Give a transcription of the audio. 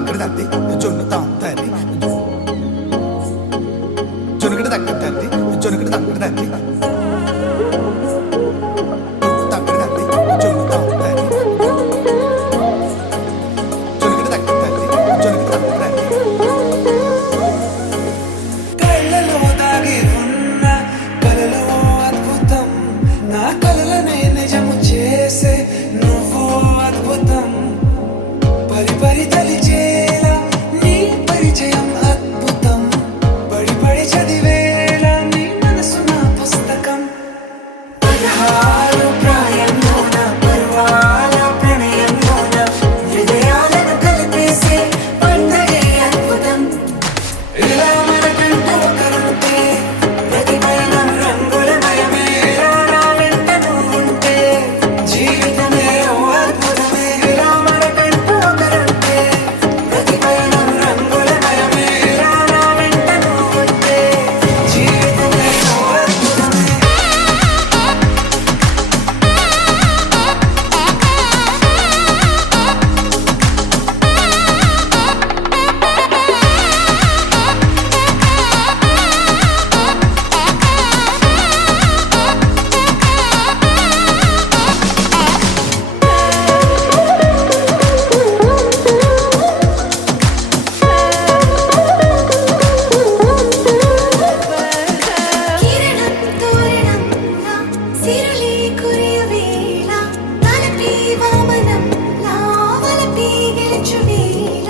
తక్కడ తద్ది జొన్ను తాంతది జొనుకడ తక్కడ తద్ది జొనుకడ తక్కడ తద్ది తక్కడ తద్ది జొన్ను తాంతది జొనుకడ తక్కడ తద్ది జొనుకడ తక్కడ తద్ది కళ్ళలో దాగి ఉన్న కలలో అద్భుతం నా కలలనే నిజము చేసే నువ్వు అద్భుతం పరి పరి తలిచేలా నీ పరిచయం అద్భుతం పడి పడి చదివేలా నీ మనసు నా పుస్తకం పదహారు ప్రాయంలోన పర్వాల ప్రణయంలోన హృదయాలను కలిపేసే పండగే అద్భుతం ఇలా మనకంటూ ఒకరుంటే ప్రతి పయనం రంగులమయమే ఇలా నా వెంట నువ్వుంటే జీవితమే ఓ అద్భుతమే ఇలా మనకంటూ ఒకరుంటే ప్రతి పయనం రంగులమయమే ఇలా నా వెంట నువ్వుంటే జీవితమే ఓ అద్భుతమే కిరణం తోరణంలా సిరులే కురియవేళ తలపి వామనంలా వలపి గెలుచువేళ